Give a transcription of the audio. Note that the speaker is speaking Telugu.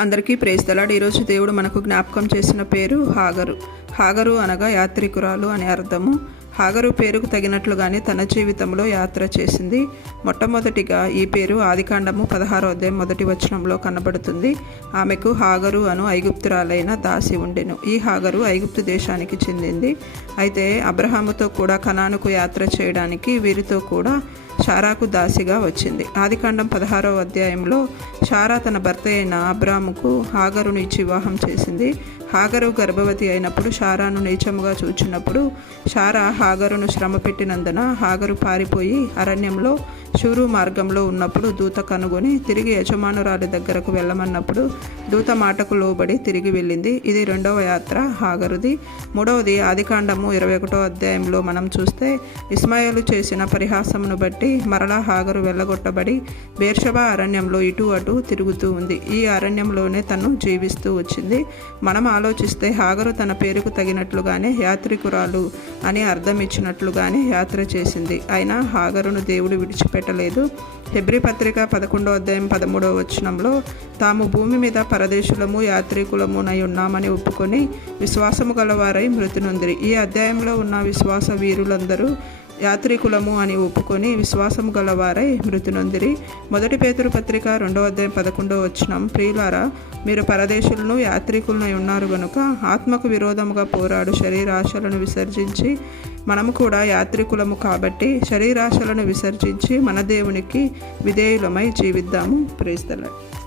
అందరికీ ప్రేస్తలాడు ఈరోజు దేవుడు మనకు జ్ఞాపకం చేసిన పేరు హాగరు. హాగరు అనగా యాత్రికురాలు అని అర్థము. హాగరు పేరుకు తగినట్లుగానే తన జీవితంలో యాత్ర చేసింది. మొట్టమొదటిగా ఈ పేరు ఆదికాండము పదహారో అధ్యాయం మొదటి వచనంలో కనబడుతుంది. ఆమెకు హాగరు అను ఐగుప్తురాలైన దాసి ఉండెను. ఈ హాగరు ఐగుప్తు దేశానికి చెందింది. అయితే అబ్రహాముతో కూడా కనానుకు యాత్ర చేయడానికి వీరితో కూడా షారాకు దాసిగా వచ్చింది. ఆదికాండం పదహారవ అధ్యాయంలో షారా తన భర్త అయిన అబ్రాముకు హాగరును ఇచ్చి వివాహం చేసింది. హాగరు గర్భవతి అయినప్పుడు షారాను నీచముగా చూచినప్పుడు షారా హాగరును శ్రమ పెట్టినందున హాగరు పారిపోయి అరణ్యంలో షూరు మార్గంలో ఉన్నప్పుడు దూత కనుగొని తిరిగి యజమానురాలి దగ్గరకు వెళ్ళమన్నప్పుడు దూత మాటకు లోబడి తిరిగి వెళ్ళింది. ఇది రెండవ యాత్ర హాగరుది. మూడవది ఆదికాండము ఇరవై ఒకటో అధ్యాయంలో మనం చూస్తే ఇస్మాయిలు చేసిన పరిహాసమును బట్టి మరలా హాగరు వెళ్ళగొట్టబడి బేర్షభ అరణ్యంలో ఇటు అటు తిరుగుతూ ఉంది. ఈ అరణ్యంలోనే తను జీవిస్తూ వచ్చింది. మనం ఆలోచిస్తే హాగరు తన పేరుకు తగినట్లుగానే యాత్రికురాలు అని అర్థం ఇచ్చినట్లుగానే యాత్ర చేసింది. అయినా హాగరును దేవుడు విడిచిపెట్టలేదు. హెబ్రి పత్రిక పదకొండో అధ్యాయం పదమూడవ వచనంలో తాము భూమి మీద పరదేశులము యాత్రికులమునై ఉన్నామని ఒప్పుకొని విశ్వాసము గలవారై మృతి నొందిరి ఈ అధ్యాయంలో ఉన్న విశ్వాస వీరులందరూ యాత్రికులము అని ఒప్పుకొని విశ్వాసము గలవారై మృతి నొందిరి మొదటి పేతురు పత్రిక రెండో అధ్యాయం పదకొండో వచ్చినం ప్రియులారా మీరు పరదేశులను యాత్రికులనై ఉన్నారు గనుక ఆత్మకు విరోధముగా పోరాడు శరీరాశలను విసర్జించి మనము కూడా యాత్రికులము కాబట్టి శరీరాశలను విసర్జించి మన దేవునికి విధేయులమై జీవిద్దాము. ప్రేస్తలాడు